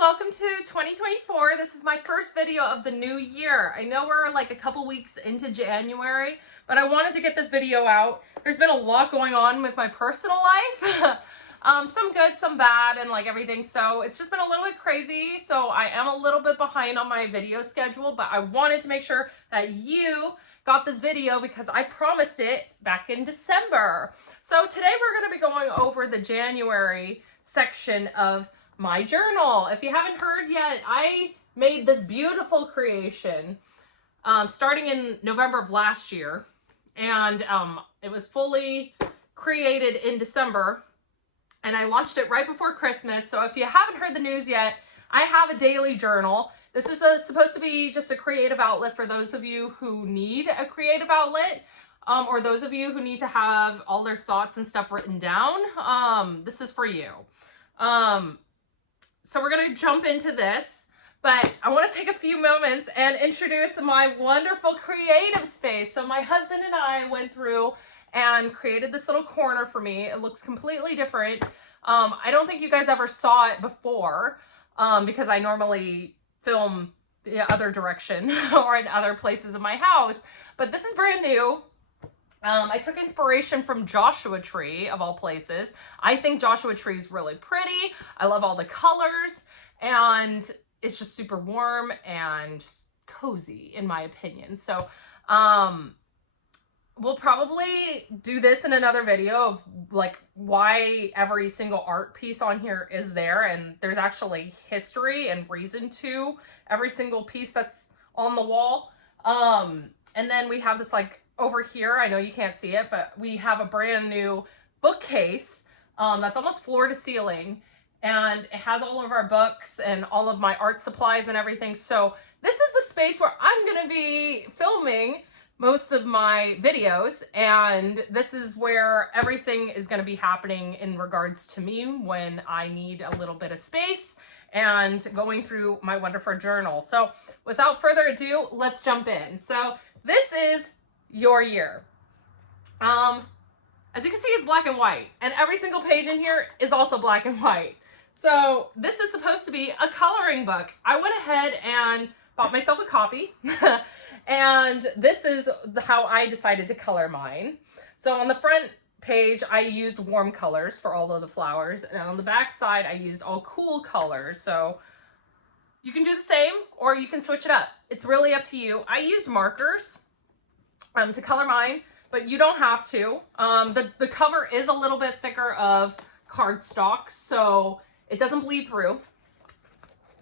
welcome to 2024. This is my first video of the new year. I know we're like a couple weeks into January, but I wanted to get this video out. There's been a lot going on with my personal life. Some good, some bad, and like everything. So it's just been a little bit crazy. So I am a little bit behind on my video schedule, but I wanted to make sure that you got this video because I promised it back in December. So today we're going to be going over the January section of my journal. If you haven't heard yet, I made this beautiful creation starting in November of last year, and it was fully created in December, and I launched it right before Christmas. So if you haven't heard the news yet, I have a daily journal. This is supposed to be just a creative outlet for those of you who need a creative outlet, or those of you who need to have all their thoughts and stuff written down. This is for you. So we're going to jump into this, but I want to take a few moments and introduce my wonderful creative space. So my husband and I went through and created this little corner for me. It looks completely different. I don't think you guys ever saw it before because I normally film the other direction or in other places of my house, but this is brand new. I took inspiration from Joshua Tree, of all places. I think Joshua Tree is really pretty. I love all the colors, and it's just super warm and just cozy, in my opinion. So we'll probably do this in another video of like why every single art piece on here is there, and there's actually history and reason to every single piece that's on the wall. And then we have this like over here, I know you can't see it, but we have a brand new bookcase that's almost floor to ceiling, and it has all of our books and all of my art supplies and everything. So this is the space where I'm going to be filming most of my videos, and this is where everything is going to be happening in regards to me when I need a little bit of space and going through my wonderful journal. So without further ado, let's jump in. So this is your year. As you can see, it's black and white, and every single page in here is also black and white. So this is supposed to be a coloring book. I went ahead and bought myself a copy and this is how I decided to color mine. So on the front page, I used warm colors for all of the flowers, and on the back side, I used all cool colors. So you can do the same, or you can switch it up. It's really up to you. I used markers to color mine, but you don't have to. The cover is a little bit thicker of cardstock, so it doesn't bleed through.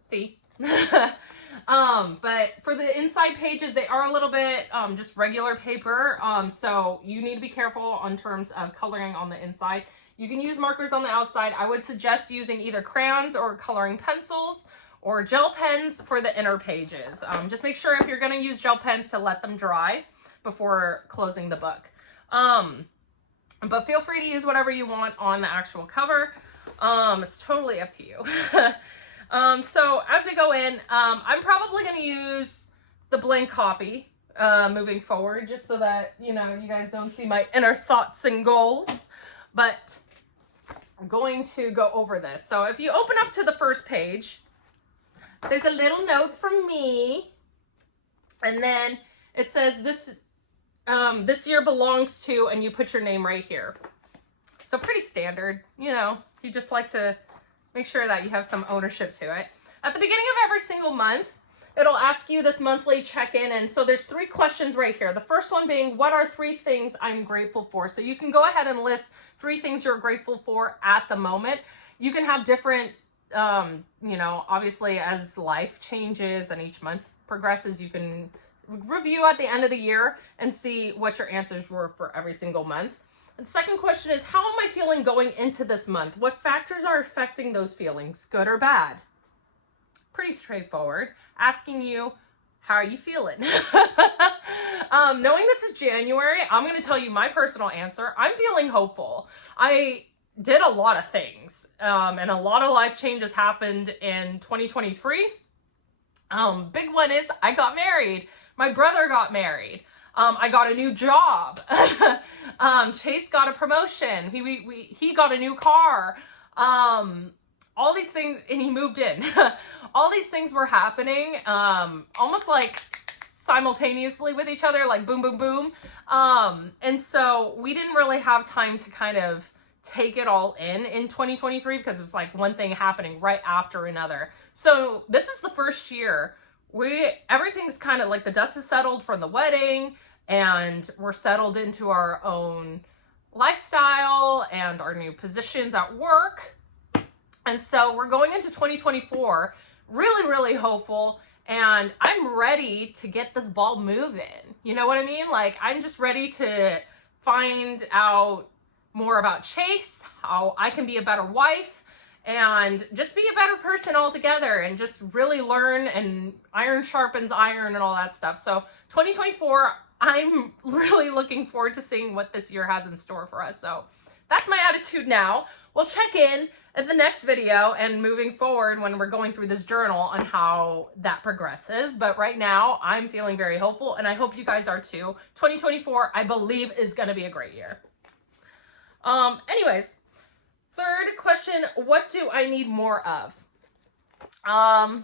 See? But for the inside pages, they are a little bit just regular paper, so you need to be careful in terms of coloring on the inside. You can use markers on the outside. I would suggest using either crayons or coloring pencils or gel pens for the inner pages. Just make sure if you're going to use gel pens to let them dry before closing the book. But feel free to use whatever you want on the actual cover. It's totally up to you. So as we go in, I'm probably going to use the blank copy moving forward, just so that, you know, you guys don't see my inner thoughts and goals. But I'm going to go over this. So if you open up to the first page, there's a little note from me, and then it says this year belongs to, and you put your name right here. So pretty standard, you know, you just like to make sure that you have some ownership to it. At the beginning of every single month, it'll ask you this monthly check-in, and so there's 3 questions right here. The first one being, what are 3 things I'm grateful for? So you can go ahead and list 3 things you're grateful for at the moment. You can have different, you know, obviously as life changes and each month progresses, you can review at the end of the year and see what your answers were for every single month. And the second question is, how am I feeling going into this month? What factors are affecting those feelings, good or bad? Pretty straightforward. Asking you, how are you feeling? Knowing this is January, I'm going to tell you my personal answer. I'm feeling hopeful. I did a lot of things, and a lot of life changes happened in 2023. Big one is I got married. My brother got married. I got a new job. Chase got a promotion. He got a new car. all these things, and he moved in. All these things were happening, almost like simultaneously with each other, like boom, boom, boom. And so we didn't really have time to kind of take it all in 2023 because it was like one thing happening right after another. So this is the first year everything's kind of like the dust is settled from the wedding, and we're settled into our own lifestyle and our new positions at work. And so we're going into 2024 really, really hopeful, and I'm ready to get this ball moving. You know what I mean? Like, I'm just ready to find out more about Chase, how I can be a better wife, and just be a better person altogether, and just really learn, and iron sharpens iron and all that stuff. So 2024, I'm really looking forward to seeing what this year has in store for us. So that's my attitude now. We'll check in at the next video and moving forward when we're going through this journal on how that progresses. But right now, I'm feeling very hopeful, and I hope you guys are too. 2024, I believe, is going to be a great year. Anyways, third question, what do I need more of?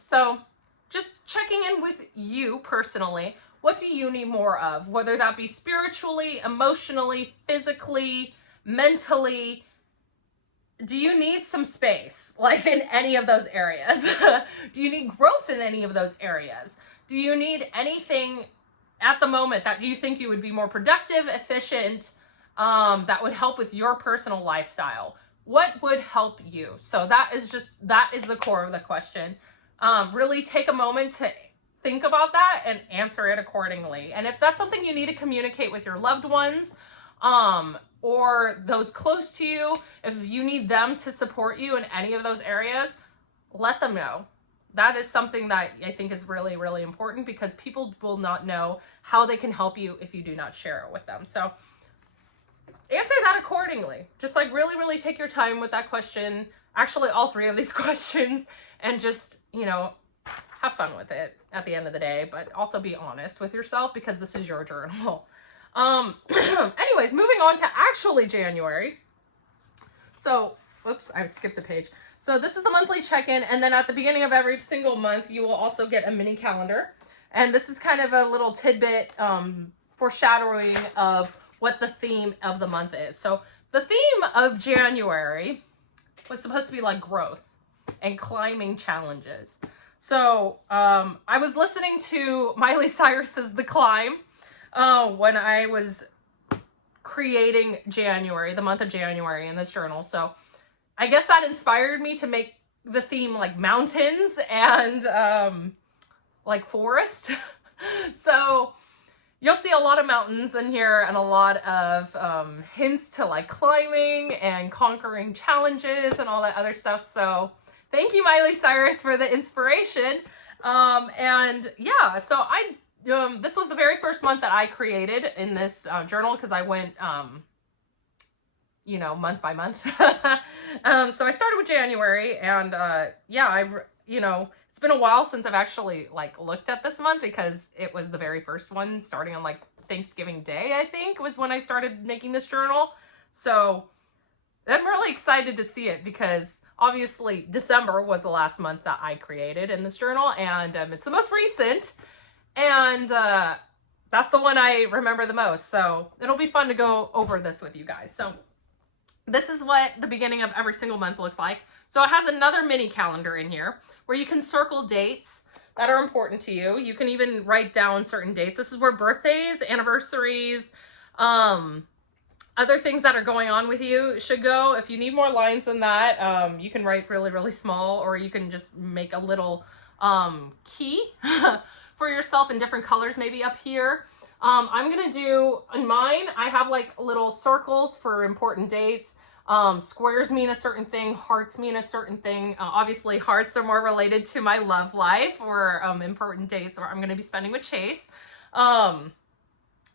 So just checking in with you personally. What do you need more of? Whether that be spiritually, emotionally, physically, mentally. Do you need some space, like in any of those areas? Do you need growth in any of those areas? Do you need anything at the moment that you think you would be more productive, efficient, that would help with your personal lifestyle? What would help you? So that is the core of the question. Really take a moment to think about that and answer it accordingly. And if that's something you need to communicate with your loved ones, or those close to you, if you need them to support you in any of those areas, let them know. That is something that I think is really, really important, because people will not know how they can help you if you do not share it with them. So answer that accordingly. Just like really, really take your time with that question. Actually, all three of these questions, and just, you know, have fun with it at the end of the day, but also be honest with yourself, because this is your journal. Anyways, moving on to actually January. So, whoops, I skipped a page. So this is the monthly check-in, and then at the beginning of every single month, you will also get a mini calendar. And this is kind of a little tidbit, foreshadowing of what the theme of the month is. So the theme of January was supposed to be like growth and climbing challenges. So, I was listening to Miley Cyrus's The Climb, when I was creating January, the month of January in this journal. So I guess that inspired me to make the theme like mountains and like forest. So you'll see a lot of mountains in here and a lot of hints to like climbing and conquering challenges and all that other stuff. So thank you, Miley Cyrus, for the inspiration. And yeah, so this was the very first month that I created in this journal, because I went, you know, month by month. So I started with January, and yeah, you know, it's been a while since I've actually like looked at this month, because it was the very first one, starting on like Thanksgiving Day, I think, was when I started making this journal. So I'm really excited to see it, because obviously December was the last month that I created in this journal, and it's the most recent. And that's the one I remember the most. So it'll be fun to go over this with you guys. So this is what the beginning of every single month looks like. So it has another mini calendar in here where you can circle dates that are important to you. You can even write down certain dates. This is where birthdays, anniversaries, other things that are going on with you should go. If you need more lines than that, you can write really, really small, or you can just make a little key for yourself in different colors, maybe up here. I'm gonna do, in mine, I have like little circles for important dates. Squares mean a certain thing, hearts mean a certain thing. Obviously hearts are more related to my love life, or important dates where I'm gonna be spending with Chase. And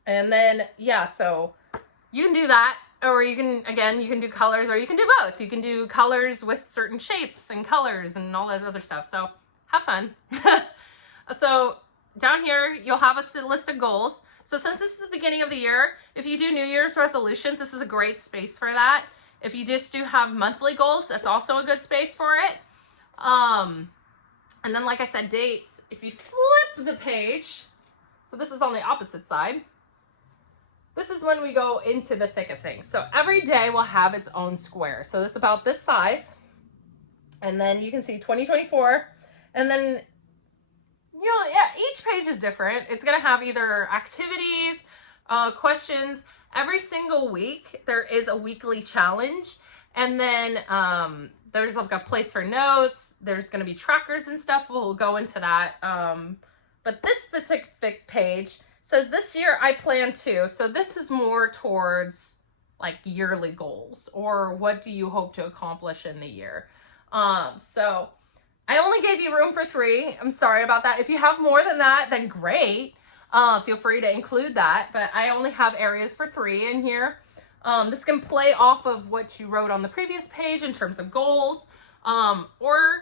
then, yeah, so you can do that, or you can, again, you can do colors, or you can do both. You can do colors with certain shapes and colors and all that other stuff. So have fun. So down here, you'll have a list of goals. So since this is the beginning of the year, if you do New Year's resolutions, this is a great space for that. If you just do have monthly goals, that's also a good space for it. And then, like I said, dates, if you flip the page, so this is on the opposite side, this is when we go into the thick of things. So every day will have its own square. So it's about this size. And then you can see 2024. And then, each page is different. It's going to have either activities, questions. Every single week, there is a weekly challenge. And then there's like a place for notes. There's going to be trackers and stuff. We'll go into that. But this specific page says this year I plan to. So this is more towards like yearly goals, or what do you hope to accomplish in the year. So I only gave you room for 3. I'm sorry about that. If you have more than that, then great. Feel free to include that, but I only have areas for 3 in here. This can play off of what you wrote on the previous page in terms of goals, or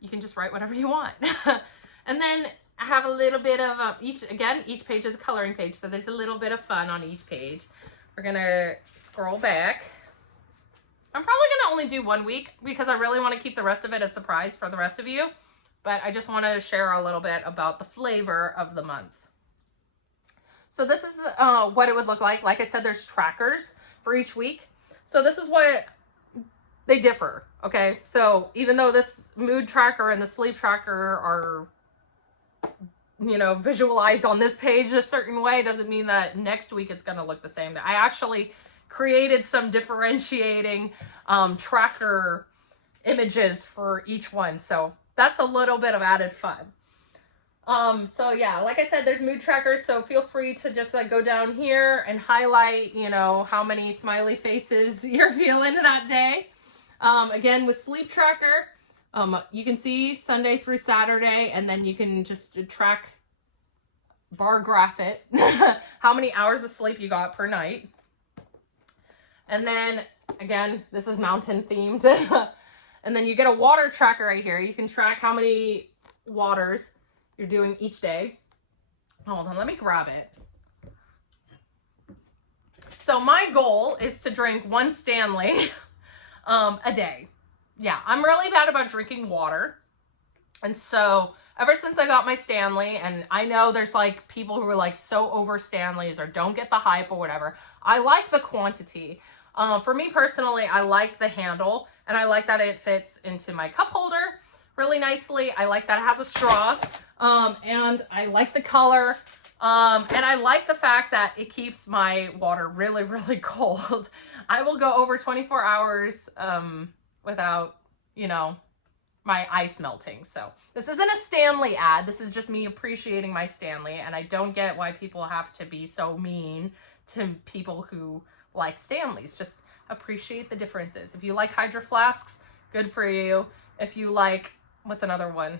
you can just write whatever you want. And then I have a little bit of each page is a coloring page, so there's a little bit of fun on each page. We're gonna scroll back. I'm probably gonna only do 1 week because I really want to keep the rest of it a surprise for the rest of you, but I just want to share a little bit about the flavor of the month. So this is what it would look like. Like I said, there's trackers for each week. So this is what they differ, okay? So even though this mood tracker and the sleep tracker are, visualized on this page a certain way, doesn't mean that next week it's going to look the same. I actually created some differentiating tracker images for each one. So that's a little bit of added fun. So yeah, like I said, there's mood trackers. So feel free to just like go down here and highlight, how many smiley faces you're feeling that day. Again, with sleep tracker, you can see Sunday through Saturday, and then you can just bar graph it, how many hours of sleep you got per night. And then again, this is mountain themed. And then you get a water tracker right here. You can track how many waters you're doing each day. Hold on, let me grab it. So my goal is to drink 1 Stanley a day. Yeah, I'm really bad about drinking water. And so ever since I got my Stanley, and I know there's like people who are like so over Stanleys or don't get the hype or whatever. I like the quantity. For me personally, I like the handle, and I like that it fits into my cup holder really nicely. I like that it has a straw, and I like the color, and I like the fact that it keeps my water really, really cold. I will go over 24 hours without, my ice melting. So this isn't a Stanley ad. This is just me appreciating my Stanley, and I don't get why people have to be so mean to people who like Stanleys. Just appreciate the differences. If you like Hydro Flasks, good for you. If you like, what's another one?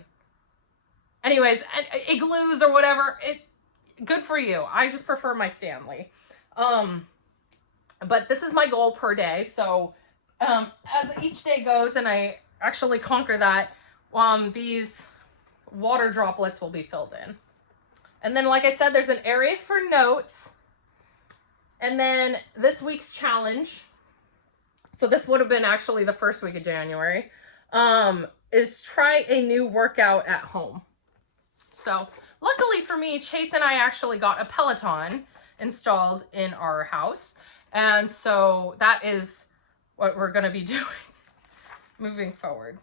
Anyways, igloos or whatever, good for you. I just prefer my Stanley. But this is my goal per day. So as each day goes and I actually conquer that, these water droplets will be filled in. And then, like I said, there's an area for notes. And then this week's challenge, so this would have been actually the first week of January, is try a new workout at home. So luckily for me, Chase and I actually got a Peloton installed in our house. And so that is what we're going to be doing moving forward.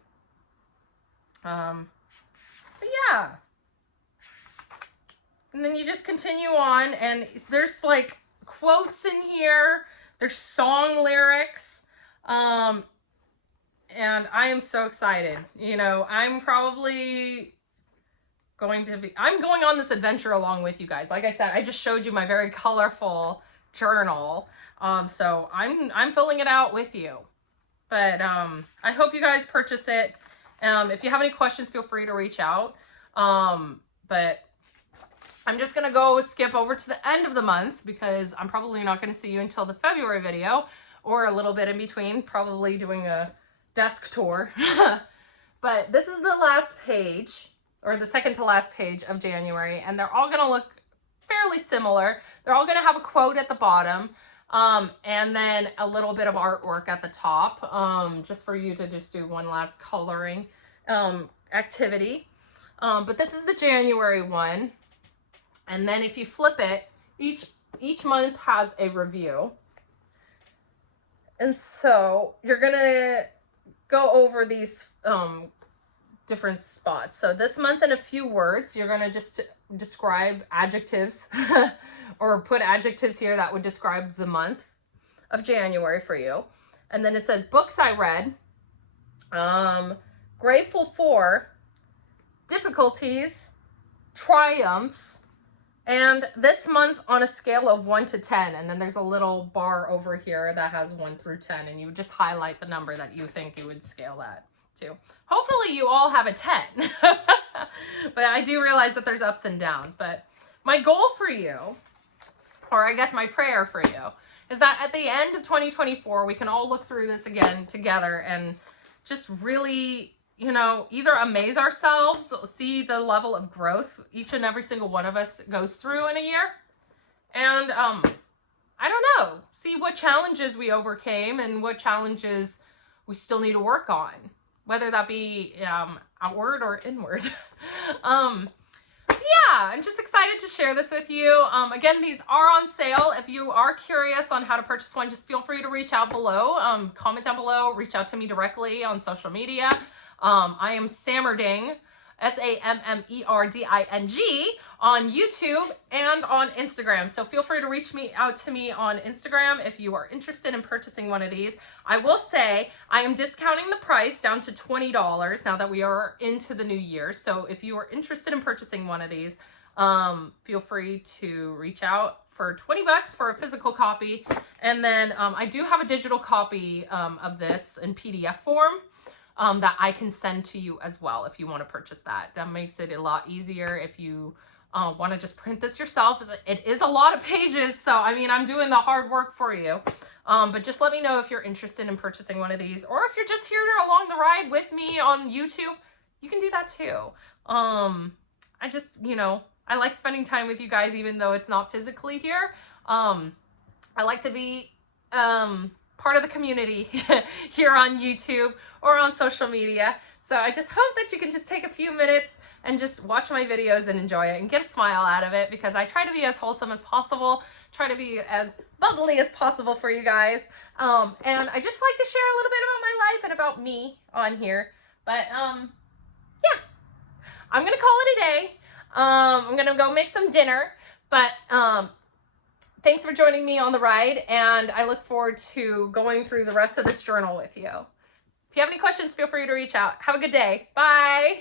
But yeah. And then you just continue on, and there's like quotes in here. There's song lyrics. And I am so excited. I'm probably going on this adventure along with you guys. Like I said, I just showed you my very colorful journal. So I'm filling it out with you. But I hope you guys purchase it. If you have any questions, feel free to reach out. But I'm just going to go skip over to the end of the month because I'm probably not going to see you until the February video, or a little bit in between, probably doing a desk tour. But this is the last page, or the second to last page of January, and they're all going to look fairly similar. They're all going to have a quote at the bottom. And then a little bit of artwork at the top, just for you to just do one last coloring activity. But this is the January one. And then if you flip it, each month has a review. And so you're gonna go over these different spots. So this month in a few words, you're gonna just describe adjectives or put adjectives here that would describe the month of January for you. And then it says books I read, grateful for, difficulties, triumphs, and this month on a scale of 1 to 10. And then there's a little bar over here that has 1 through 10, and you would just highlight the number that you think you would scale that to. Hopefully you all have a 10. But I do realize that there's ups and downs. But my goal for you, or I guess my prayer for you, is that at the end of 2024, we can all look through this again together and just really, you know, either amaze ourselves, see the level of growth each and every single one of us goes through in a year. And I don't know, see what challenges we overcame and what challenges we still need to work on, whether that be outward or inward. Yeah, I'm just excited to share this with you. Again, these are on sale. If you are curious on how to purchase one, just feel free to reach out below. Comment down below, reach out to me directly on social media. I am Sammerding, Sammerding on YouTube and on Instagram. So feel free to reach out to me on Instagram if you are interested in purchasing one of these. I will say I am discounting the price down to $20 now that we are into the new year. So if you are interested in purchasing one of these, feel free to reach out for 20 bucks for a physical copy. And then I do have a digital copy of this in PDF form. That I can send to you as well if you want to purchase that. That makes it a lot easier if you want to just print this yourself. It is a lot of pages, so I mean, I'm doing the hard work for you. But just let me know if you're interested in purchasing one of these, or if you're just here along the ride with me on YouTube, you can do that too. I just, you know, I like spending time with you guys even though it's not physically here. I like to be part of the community here on YouTube or on social media. So I just hope that you can just take a few minutes and just watch my videos and enjoy it and get a smile out of it, because I try to be as wholesome as possible, try to be as bubbly as possible for you guys. And I just like to share a little bit about my life and about me on here. But yeah, I'm gonna call it a day. I'm gonna go make some dinner, but thanks for joining me on the ride, and I look forward to going through the rest of this journal with you. If you have any questions, feel free to reach out. Have a good day. Bye.